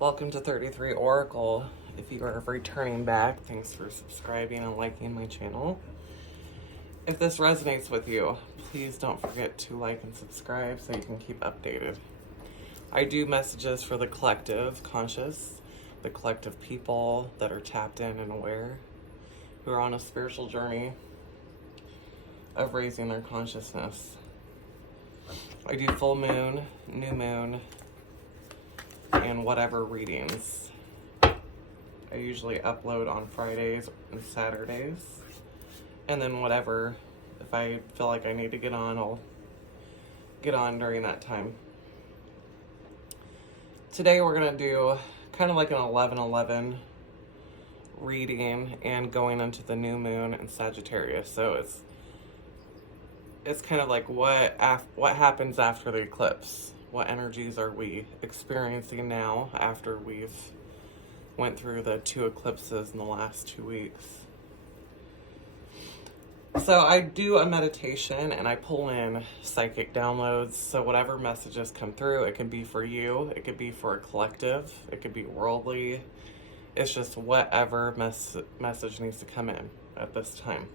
Welcome to 33 Oracle. If you are returning back, thanks for subscribing and liking my channel. If this resonates with you, please don't forget to like and subscribe so you can keep updated. I do messages for the collective conscious, the collective people that are tapped in and aware, who are on a spiritual journey of raising their consciousness. I do full moon, new moon, and whatever readings. I usually upload on Fridays and Saturdays. And then whatever, if I feel like I need to get on, I'll get on during that time. Today we're going to do kind of like an 11/11 reading and going into the new moon in Sagittarius. So it's kind of like what happens after the eclipse. What energies are we experiencing now after we've went through the 2 eclipses in the last 2 weeks? So I do a meditation and I pull in psychic downloads. So whatever messages come through, it can be for you, it could be for a collective, it could be worldly. It's just whatever message needs to come in at this time.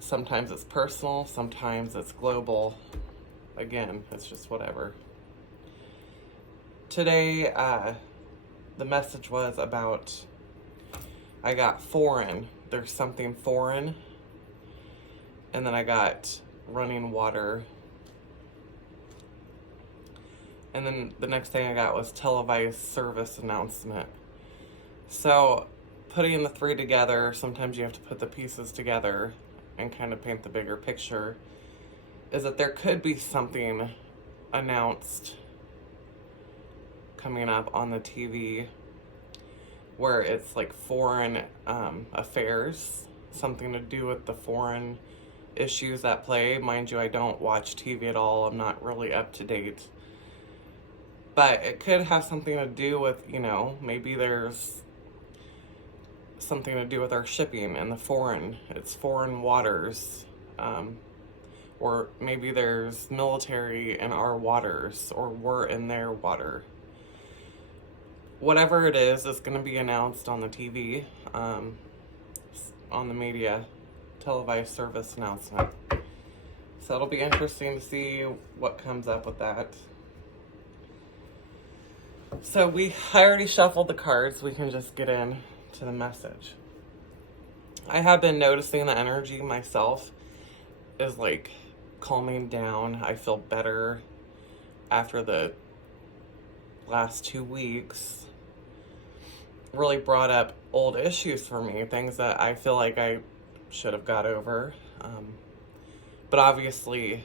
Sometimes it's personal, sometimes it's global. Again, it's just whatever. Today, the message was about, I got foreign. There's something foreign. And then I got running water. And then the next thing I got was televised service announcement. So putting the 3 together, sometimes you have to put the pieces together and kind of paint the bigger picture, is that there could be something announced coming up on the TV where it's like foreign affairs, something to do with the foreign issues at play. Mind you, I don't watch TV at all. I'm not really up to date. But it could have something to do with, maybe there's something to do with our shipping and it's foreign waters. Or maybe there's military in our waters, or we're in their water. Whatever it is, it's going to be announced on the TV, on the media, televised service announcement. So it'll be interesting to see what comes up with that. So I already shuffled the cards. We can just get in to the message. I have been noticing the energy myself is like calming down. I feel better after the last 2 weeks. Really brought up old issues for me, things that I feel like I should have got over. But obviously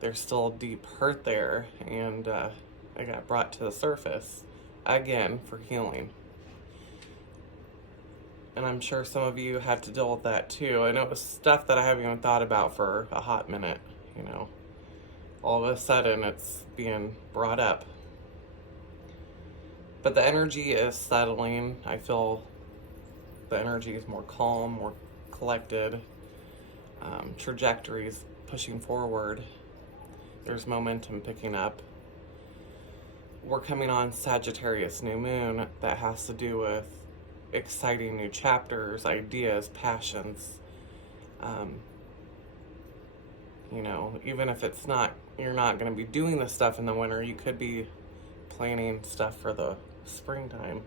there's still deep hurt there, and I got brought to the surface again for healing. And I'm sure some of you had to deal with that too. And it was stuff that I haven't even thought about for a hot minute, All of a sudden it's being brought up. But the energy is settling. I feel the energy is more calm, more collected. Trajectories pushing forward. There's momentum picking up. We're coming on Sagittarius new moon that has to do with exciting new chapters, ideas, passions. Even if you're not going to be doing this stuff in the winter, you could be planning stuff for the springtime.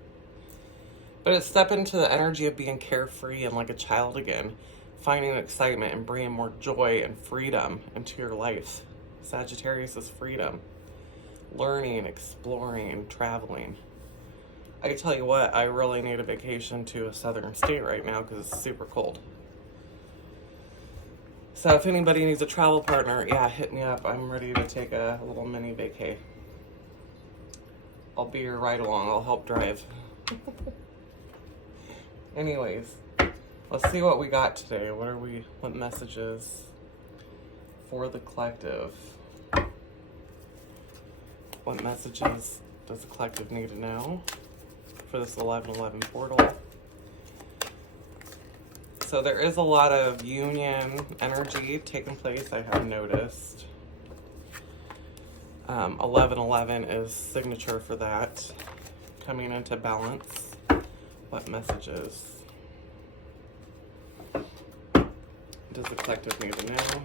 But it's step into the energy of being carefree and like a child again, finding excitement and bringing more joy and freedom into your life. Sagittarius is freedom, learning, exploring, traveling. I tell you what, I really need a vacation to a southern state right now because it's super cold. So if anybody needs a travel partner, hit me up. I'm ready to take a little mini vacay. I'll be your ride along. I'll help drive. Anyways, let's see what we got today. What messages for the collective? What messages does the collective need to know for this 11/11 portal? So there is a lot of union energy taking place, I have noticed. 1111 is signature for that. Coming into balance. What messages does the collective need to know?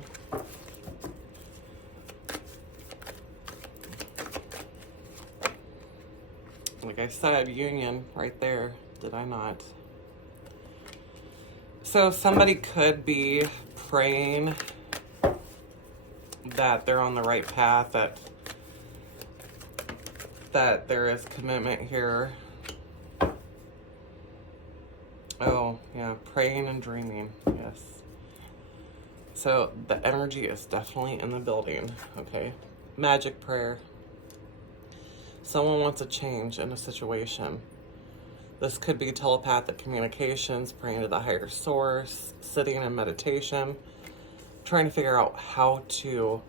Like I said, union right there. Did I not? So somebody could be praying that they're on the right path, that there is commitment here. Oh, yeah, praying and dreaming, yes. So the energy is definitely in the building, okay? Magic prayer. Someone wants a change in a situation. This could be telepathic communications, praying to the higher source, sitting in meditation, trying to figure out how to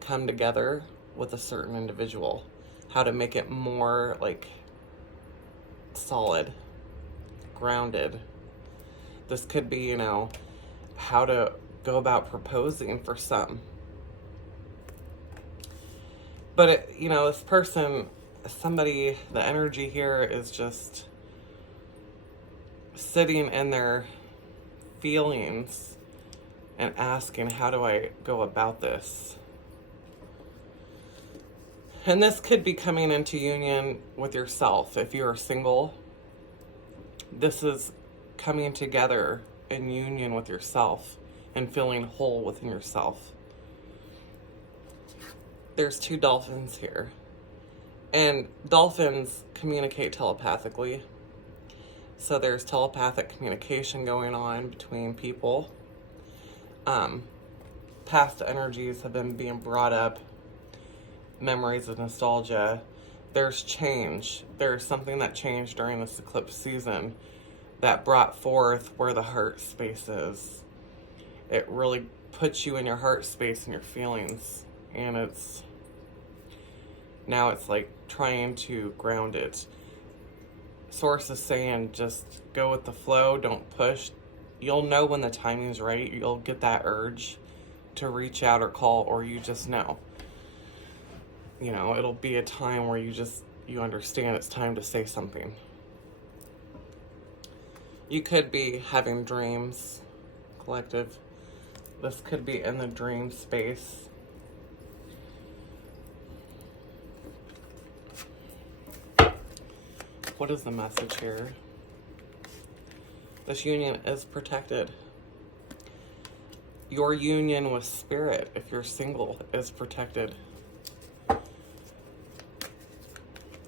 come together with a certain individual, how to make it more like solid, grounded. This could be, you know, how to go about proposing for some. But, you know, this person, somebody, the energy here is just sitting in their feelings and asking, how do I go about this? And this could be coming into union with yourself. If you're single, this is coming together in union with yourself and feeling whole within yourself. There's 2 dolphins here. And dolphins communicate telepathically. So there's telepathic communication going on between people. Past energies have been being brought up. Memories of nostalgia. There's change. There's something that changed during this eclipse season that brought forth where the heart space is. It really puts you in your heart space and your feelings. And now it's like trying to ground it. Source is saying just go with the flow, don't push. You'll know when the timing's right. You'll get that urge to reach out or call, or you just know. You know, it'll be a time where you understand it's time to say something. You could be having dreams, collective. This could be in the dream space. What is the message here? This union is protected. Your union with spirit, if you're single, is protected.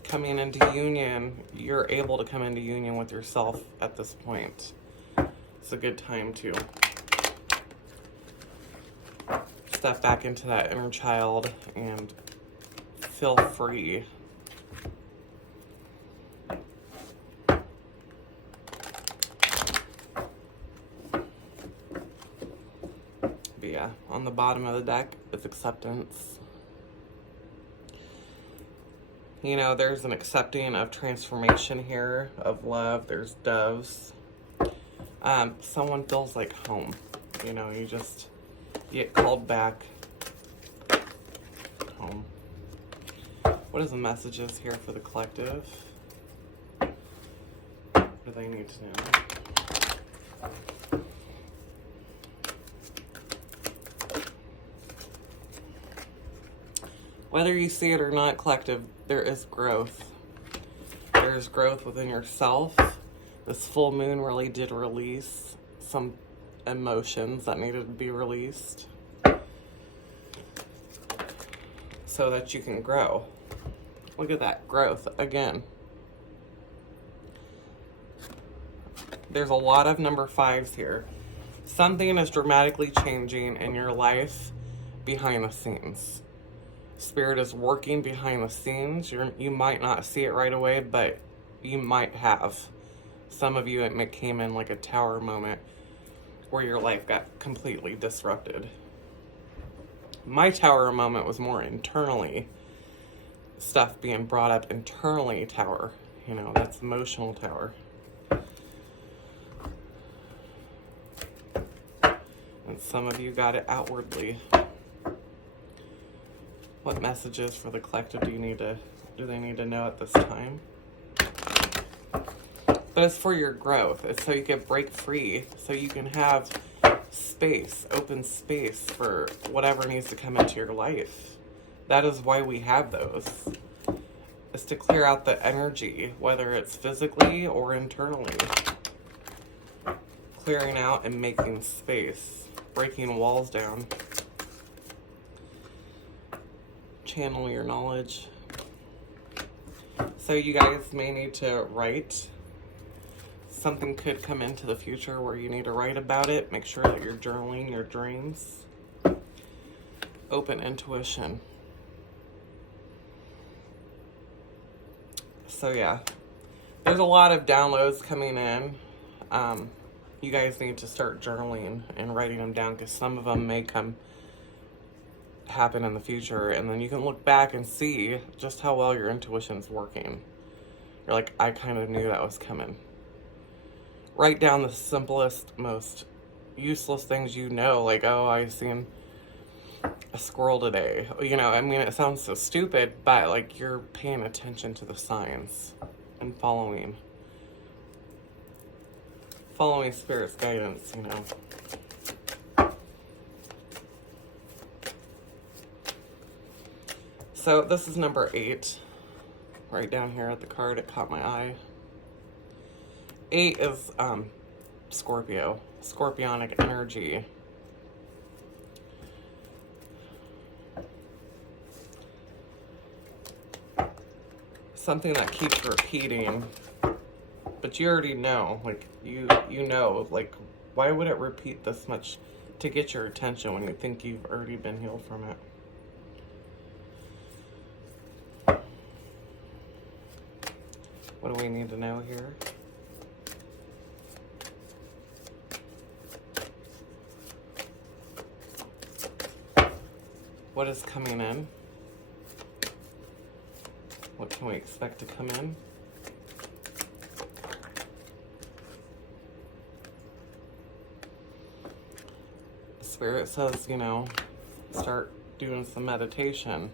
Coming into union, you're able to come into union with yourself at this point. It's a good time to step back into that inner child and feel free. But yeah, on the bottom of the deck is acceptance. You know, there's an accepting of transformation here, of love. There's doves. Someone feels like home. You know, you just get called back home. What is the messages here for the collective? What do they need to know? Whether you see it or not, collective, there is growth. There's growth within yourself. This full moon really did release some emotions that needed to be released so that you can grow. Look at that growth again. There's a lot of number 5s here. Something is dramatically changing in your life behind the scenes. Spirit is working behind the scenes. You might not see it right away, but you might have. Some of you, it came in like a tower moment where your life got completely disrupted. My tower moment was more internally. Stuff being brought up internally, tower. You know, that's emotional tower. And some of you got it outwardly. What messages for the collective do they need to know at this time? But it's for your growth. It's so you can break free, so you can have space, open space for whatever needs to come into your life. That is why we have those. Is to clear out the energy, whether it's physically or internally. Clearing out and making space, breaking walls down. Channel your knowledge. So you guys may need to write. Something could come into the future where you need to write about it. Make sure that you're journaling your dreams. Open intuition. So yeah, there's a lot of downloads coming in. You guys need to start journaling and writing them down, because some of them may happen in the future, and then you can look back and see just how well your intuition's working. You're like, I kind of knew that was coming. Write down the simplest, most useless things you know, like, oh, I seen a squirrel today. You know, I mean, it sounds so stupid, but like, you're paying attention to the signs and following Spirit's guidance, you know. So this is number 8, right down here at the card. It caught my eye. 8 is Scorpio, scorpionic energy. Something that keeps repeating, but you already know, like, you know, like, why would it repeat this much to get your attention when you think you've already been healed from it? What do we need to know here? What is coming in? What can we expect to come in? Spirit says, you know, start doing some meditation.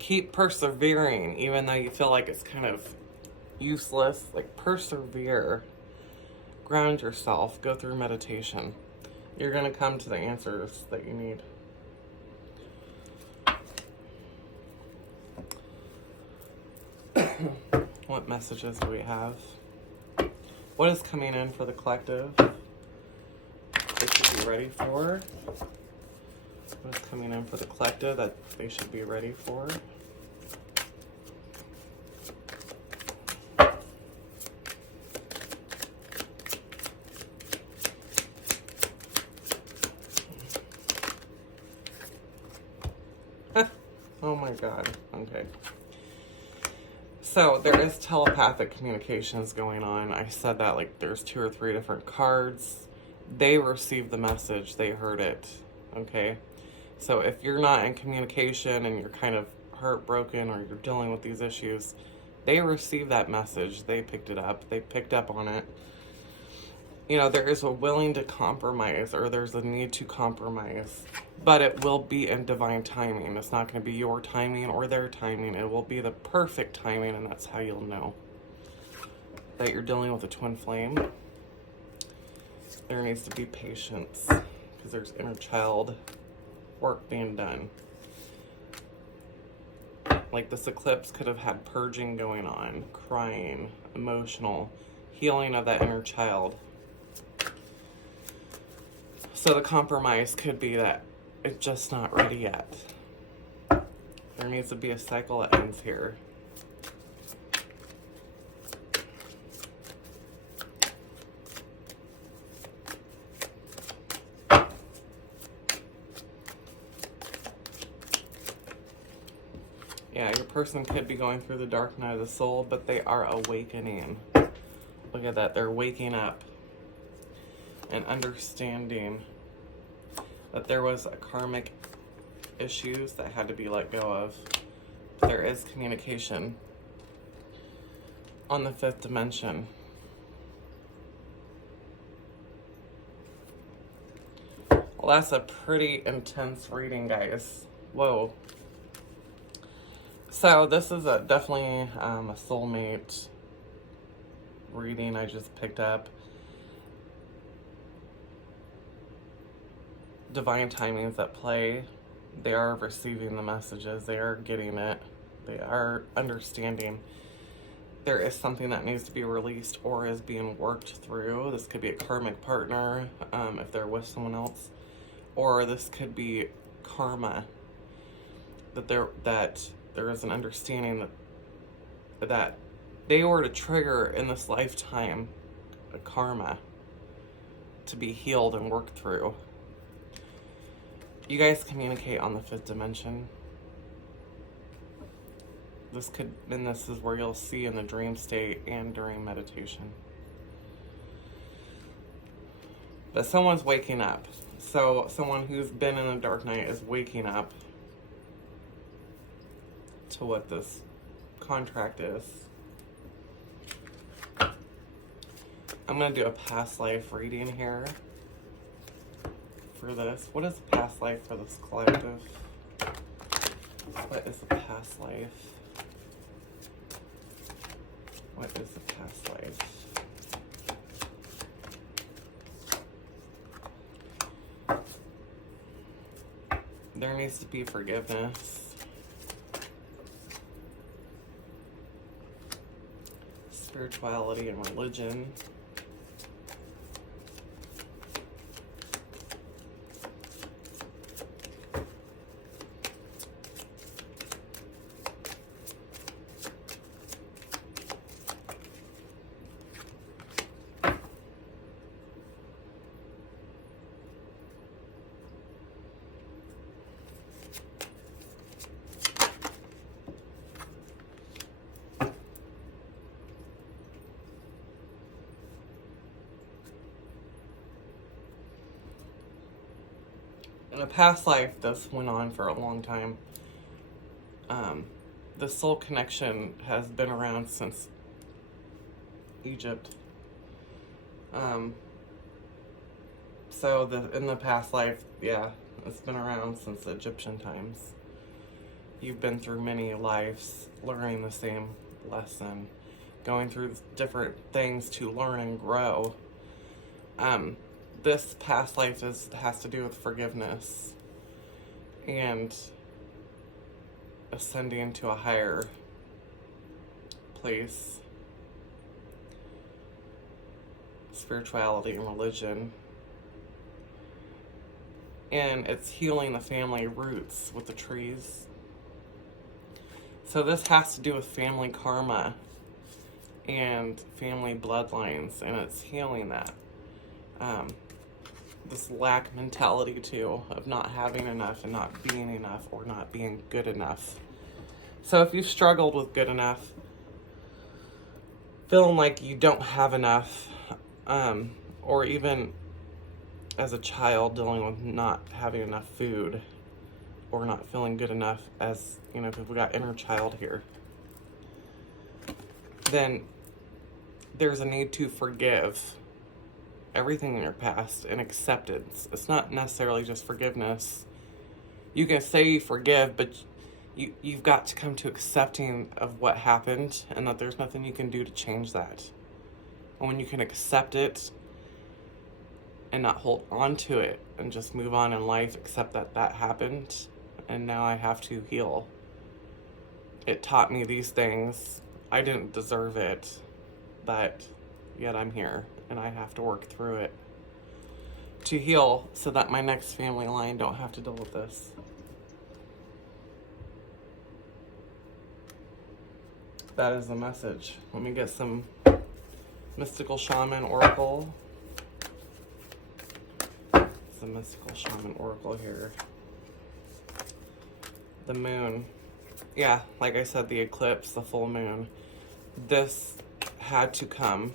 Keep persevering, even though you feel like it's kind of useless. Like, persevere. Ground yourself. Go through meditation. You're going to come to the answers that you need. What messages do we have? What is coming in for the collective? They should be ready for. What is coming in for the collective that they should be ready for? Oh my God. Okay. So there is telepathic communications going on. I said that, like, there's 2 or 3 different cards. They received the message. They heard it. Okay. So if you're not in communication and you're kind of heartbroken or you're dealing with these issues, they received that message. They picked it up. They picked up on it. You know, there is a willing to compromise, or there's a need to compromise, but it will be in divine timing. It's not going to be your timing or their timing. It will be the perfect timing, and that's how you'll know that you're dealing with a twin flame. There needs to be patience, because there's inner child work being done. Like, this eclipse could have had purging going on, crying, emotional, healing of that inner child. So the compromise could be that it's just not ready yet. There needs to be a cycle that ends here. Yeah, your person could be going through the dark night of the soul, but they are awakening. Look at that, they're waking up and understanding that there was a karmic issues that had to be let go of. There is communication on the 5th dimension. Well, that's a pretty intense reading, guys. Whoa. So this is definitely a soulmate reading I just picked up. Divine timing is at play. They are receiving the messages. They are getting it. They are understanding. There is something that needs to be released or is being worked through. This could be a karmic partner, if they're with someone else, or this could be karma. That there is an understanding that they were to trigger in this lifetime a karma to be healed and worked through. You guys communicate on the 5th dimension. This is where you'll see in the dream state and during meditation. But someone's waking up. So someone who's been in the dark night is waking up to what this contract is. I'm going to do a past life reading here for this. What is a past life for this collective? What is a past life? What is a past life? There needs to be forgiveness. Spirituality and religion. In a past life, this went on for a long time. The soul connection has been around since Egypt. In the past life, yeah, it's been around since Egyptian times. You've been through many lives, learning the same lesson, going through different things to learn and grow. This past life has to do with forgiveness and ascending to a higher place, spirituality and religion. And it's healing the family roots with the trees. So this has to do with family karma and family bloodlines, and it's healing that. This lack mentality too, of not having enough and not being enough or not being good enough. So if you've struggled with good enough, feeling like you don't have enough, or even as a child dealing with not having enough food or not feeling good enough, as you know, because we got inner child here, then there's a need to forgive everything in your past and acceptance. It's not necessarily just forgiveness. You can say you forgive, but you've got to come to accepting of what happened and that there's nothing you can do to change that. And when you can accept it and not hold on to it and just move on in life, accept that that happened and now I have to heal. It taught me these things. I didn't deserve it, but yet I'm here. And I have to work through it to heal so that my next family line don't have to deal with this. That is the message. Let me get some mystical shaman oracle. It's a mystical shaman oracle here. The moon. Yeah, like I said, the eclipse, the full moon. This had to come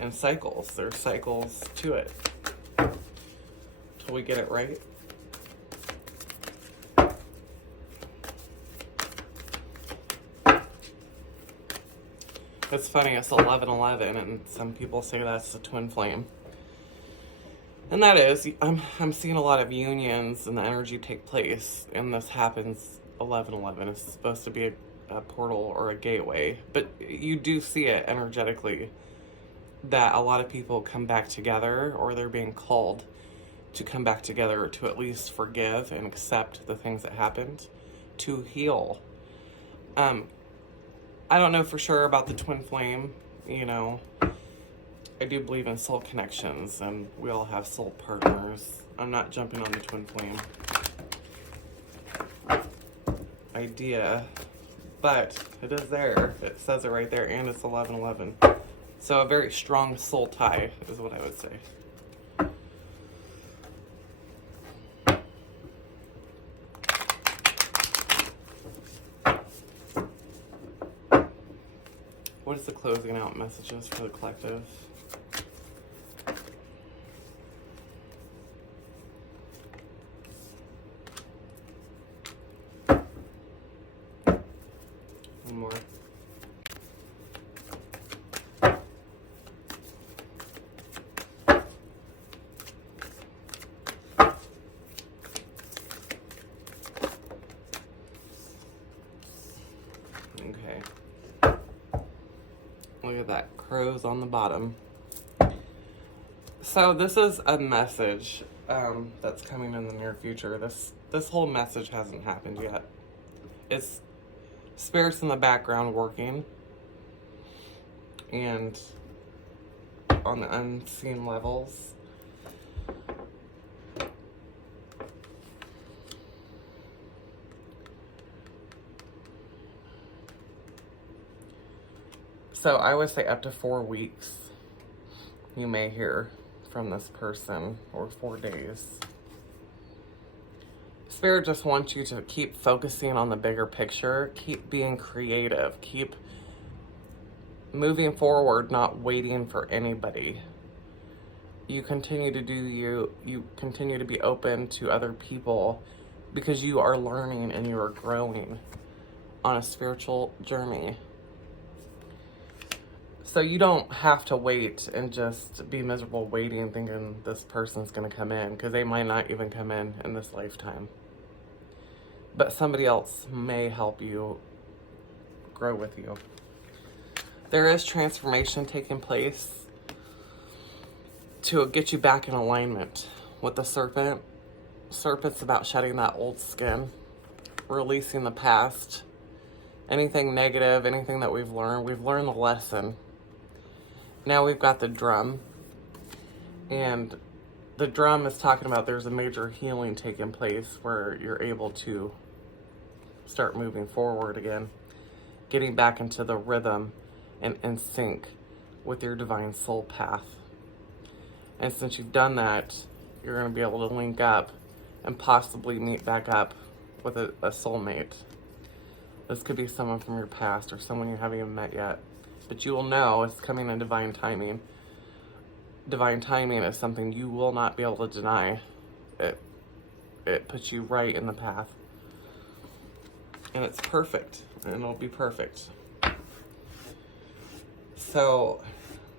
in cycles. There's cycles to it till we get it right. It's funny, it's 11/11, and some people say that's the twin flame. And that is, I'm seeing a lot of unions and the energy take place, and this happens 1111 is supposed to be a portal or a gateway, but you do see it energetically that a lot of people come back together, or they're being called to come back together to at least forgive and accept the things that happened, to heal. I don't know for sure about the twin flame, you know. I do believe in soul connections, and we all have soul partners. I'm not jumping on the twin flame idea, but it is there. It says it right there, and it's 1111. So a very strong soul tie is what I would say. What is the closing out messages for the collective? One more. Okay. Look at that. Crows on the bottom. So this is a message that's coming in the near future. This whole message hasn't happened yet. It's spirits in the background working, and on the unseen levels. So I would say up to 4 weeks you may hear from this person, or 4 days. Spirit just wants you to keep focusing on the bigger picture, keep being creative, keep moving forward, not waiting for anybody. You continue to do you continue to be open to other people, because you are learning and you are growing on a spiritual journey. So you don't have to wait and just be miserable waiting thinking this person's going to come in, because they might not even come in this lifetime. But somebody else may help you grow with you. There is transformation taking place to get you back in alignment with the serpent. Serpent's about shedding that old skin, releasing the past, anything negative, anything that we've learned the lesson. Now we've got the drum, and the drum is talking about there's a major healing taking place where you're able to start moving forward again, getting back into the rhythm and in sync with your divine soul path. And since you've done that, you're going to be able to link up and possibly meet back up with a soulmate. This could be someone from your past or someone you haven't even met yet. But you will know it's coming in divine timing. Divine timing is something you will not be able to deny. It puts you right in the path. And it's perfect. And it'll be perfect. So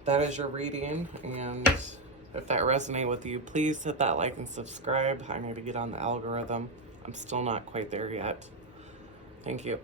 that is your reading. And if that resonated with you, please hit that like and subscribe. I need to get on the algorithm. I'm still not quite there yet. Thank you.